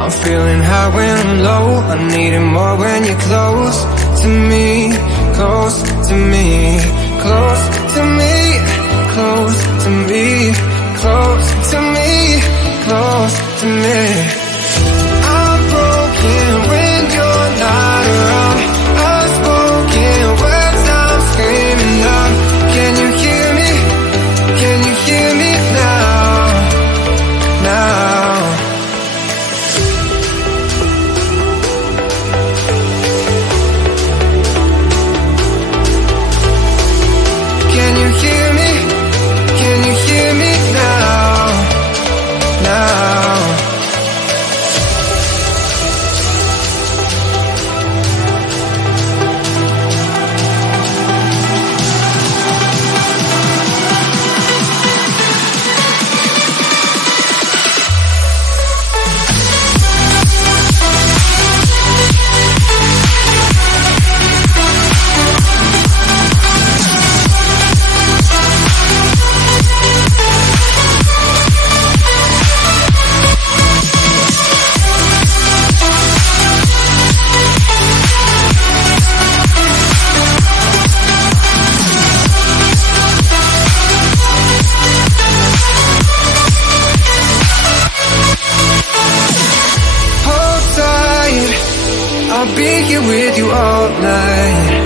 I'm feeling high when I'm low, I need it more when you're close to me, close to me, close to me, close to me, close to me, close to me. I'm broken when you're not around, unspoken words I'm screaming out. Can you hear me? Can you hear me now? Now. Can you hear me? Can you hear me now? Now. I'll be here with you all night.